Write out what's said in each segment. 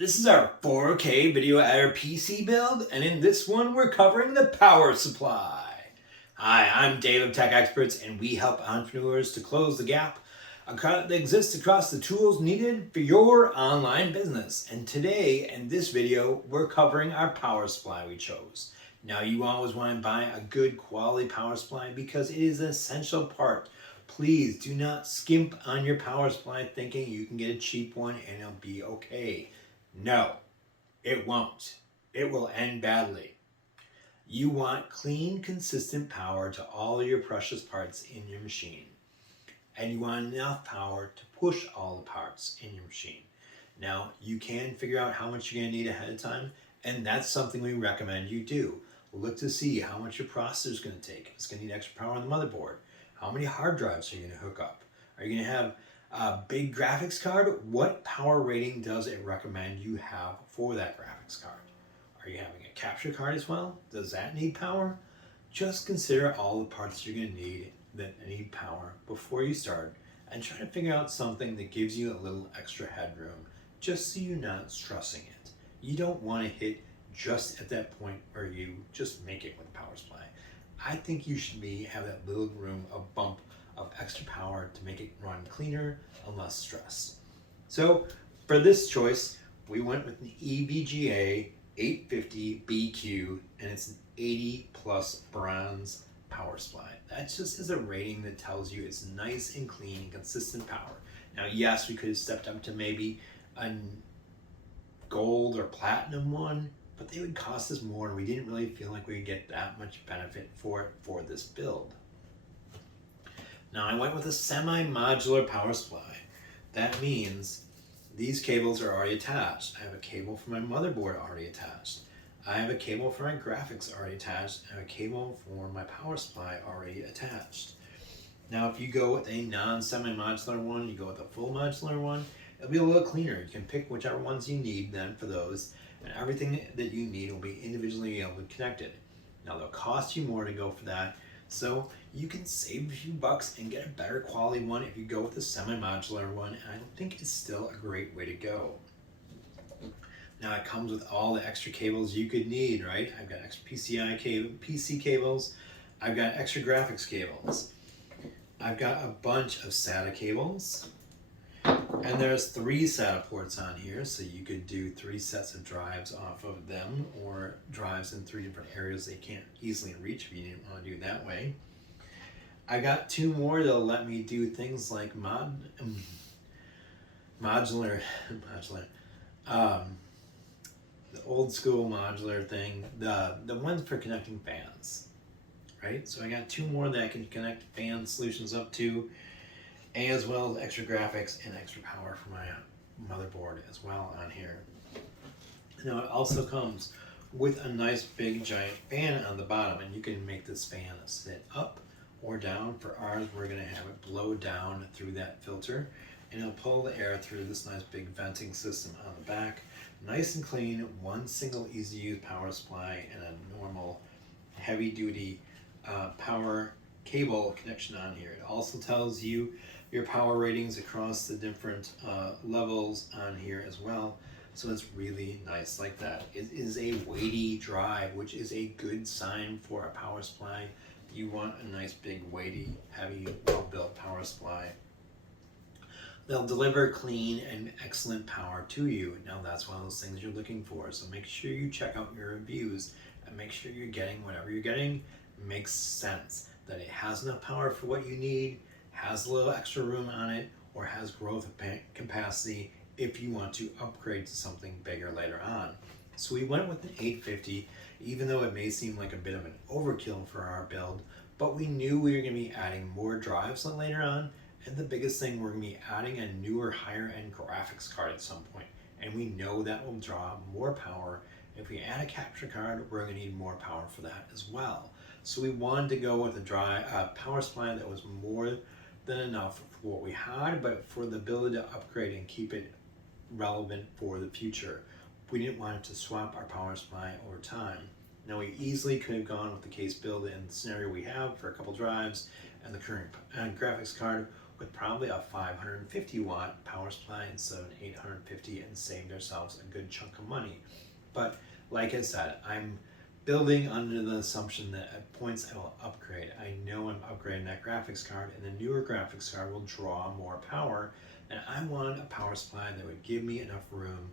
This is our 4K video editor PC build, and in this one we're covering the power supply. Hi, I'm Dave of Tech Experts, and we help entrepreneurs to close the gap that exists across the tools needed for your online business. And today, in this video, we're covering our power supply we chose. Now, you always want to buy a good quality power supply because it is an essential part. Please do not skimp on your power supply thinking you can get a cheap one and it'll be okay. No, it won't. It will end badly. You want clean, consistent power to all your precious parts in your machine. And you want enough power to push all the parts in your machine. Now, you can figure out how much you're going to need ahead of time, and that's something we recommend you do. Look to see how much your processor is going to take. It's going to need extra power on the motherboard. How many hard drives are you going to hook up? Are you going to have a big graphics card? What power rating does it recommend you have for that graphics card? Are you having a capture card as well? Does that need power? Just consider all the parts you're going to need that need power before you start, and try to figure out something that gives you a little extra headroom just so you're not stressing it. You don't want to hit just at that point where you just make it with a power supply. I think you should have that little room, a bump of extra power to make it run cleaner and less stress. So for this choice, we went with an EVGA 850 BQ, and it's an 80 plus bronze power supply. That just is a rating that tells you it's nice and clean and consistent power. Now, yes, we could have stepped up to maybe a gold or platinum one, but they would cost us more, and we didn't really feel like we would get that much benefit for it for this build. Now, I went with a semi-modular power supply. That means these cables are already attached. I have a cable for my motherboard already attached. I have a cable for my graphics already attached. I have a cable for my power supply already attached. Now, if you go with a non-semi-modular one, you go with a full modular one, it'll be a little cleaner. You can pick whichever ones you need then for those, and everything that you need will be individually connected. Now, they'll cost you more to go for that, so you can save a few bucks and get a better quality one if you go with the semi-modular one, and I think it's still a great way to go. Now, it comes with all the extra cables you could need, right? I've got extra PC cables. I've got extra graphics cables. I've got a bunch of SATA cables. And there's 3 SATA ports on here, so you could do 3 sets of drives off of them, or drives in 3 different areas they can't easily reach if you didn't want to do it that way. I got 2 more that'll let me do things like modular, the old school modular thing, the ones for connecting fans, right? So I got 2 more that I can connect fan solutions up to, as well as extra graphics and extra power for my motherboard as well on here. Now, it also comes with a nice big giant fan on the bottom, and you can make this fan sit up or down. For ours, we're going to have it blow down through that filter, and it'll pull the air through this nice big venting system on the back. Nice and clean, one single easy to use power supply and a normal heavy duty power cable connection on here. It also tells you your power ratings across the different levels on here as well. So it's really nice like that. It is a weighty drive, which is a good sign for a power supply. You want a nice big weighty, heavy, well-built power supply. They'll deliver clean and excellent power to you. Now, that's one of those things you're looking for. So make sure you check out your reviews and make sure you're getting whatever you're getting makes sense, that it has enough power for what you need, has a little extra room on it, or has growth capacity if you want to upgrade to something bigger later on. So we went with an 850, even though it may seem like a bit of an overkill for our build, but we knew we were going to be adding more drives later on, and the biggest thing, we're going to be adding a newer, higher end graphics card at some point, and we know that will draw more power. If we add a capture card, we're going to need more power for that as well. So we wanted to go with a power supply that was more than enough for what we had, but for the ability to upgrade and keep it relevant for the future. We didn't want to swap our power supply over time. Now, we easily could have gone with the case build in the scenario we have for a couple drives and the current graphics card, with probably a 550 watt power supply instead of an 850 and saved ourselves a good chunk of money. But like I said, I'm building under the assumption that at points I will upgrade. I know I'm upgrading that graphics card, and the newer graphics card will draw more power, and I want a power supply that would give me enough room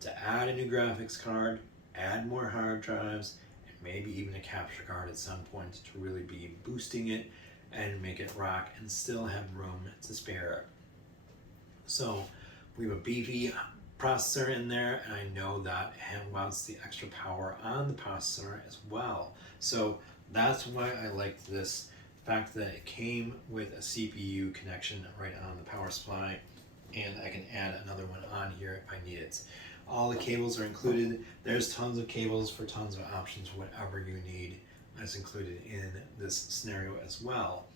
to add a new graphics card, add more hard drives, and maybe even a capture card at some point to really be boosting it and make it rock and still have room to spare. So we have a beefy processor in there, and I know that it wants the extra power on the processor as well. So that's why I like this fact that it came with a CPU connection right on the power supply, and I can add another one on here if I need it. All the cables are included. There's tons of cables for tons of options, whatever you need is included in this scenario as well.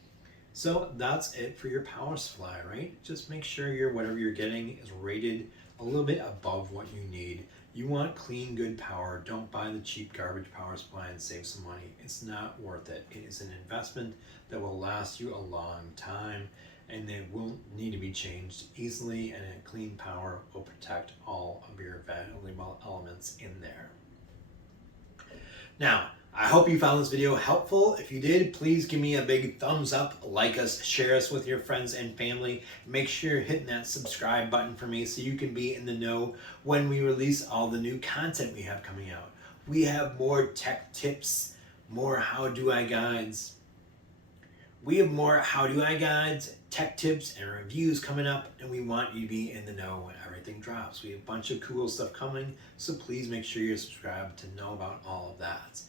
So that's it for your power supply, right? Just make sure whatever you're getting is rated a little bit above what you need. You want clean, good power. Don't buy the cheap garbage power supply and save some money. It's not worth it. It is an investment that will last you a long time, and it will need to be changed easily, and a clean power will protect all of your valuable elements in there. Now, I hope you found this video helpful. If you did, please give me a big thumbs up, like us, share us with your friends and family. Make sure you're hitting that subscribe button for me so you can be in the know when we release all the new content we have coming out. We have more tech tips, more how-do-I guides. We have more how-do-I guides, tech tips, and reviews coming up, and we want you to be in the know when everything drops. We have a bunch of cool stuff coming, so please make sure you're subscribed to know about all of that.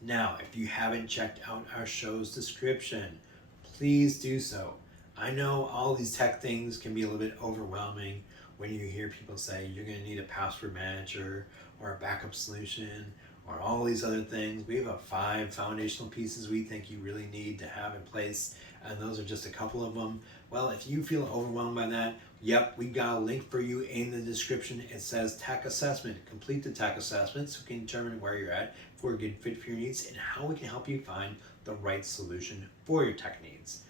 Now, if you haven't checked out our show's description, please do so. I know all these tech things can be a little bit overwhelming when you hear people say you're going to need a password manager or a backup solution or all these other things. We have 5 foundational pieces we think you really need to have in place, and those are just a couple of them. Well, if you feel overwhelmed by that, yep, we've got a link for you in the description. It says tech assessment. Complete the tech assessment so we can determine where you're at, if we're a good fit for your needs, and how we can help you find the right solution for your tech needs.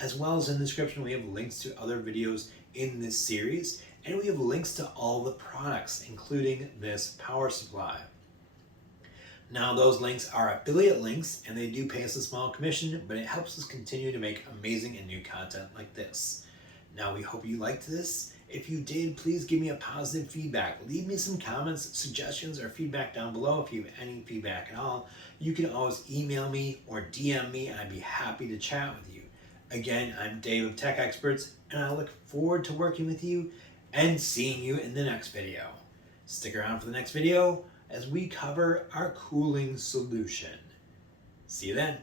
As well as in the description, we have links to other videos in this series, and we have links to all the products, including this power supply. Now, those links are affiliate links, and they do pay us a small commission, but it helps us continue to make amazing and new content like this. Now, we hope you liked this. If you did, please give me a positive feedback. Leave me some comments, suggestions, or feedback down below if you have any feedback at all. You can always email me or DM me, and I'd be happy to chat with you. Again, I'm Dave of Tech Experts, and I look forward to working with you and seeing you in the next video. Stick around for the next video as we cover our cooling solution. See you then.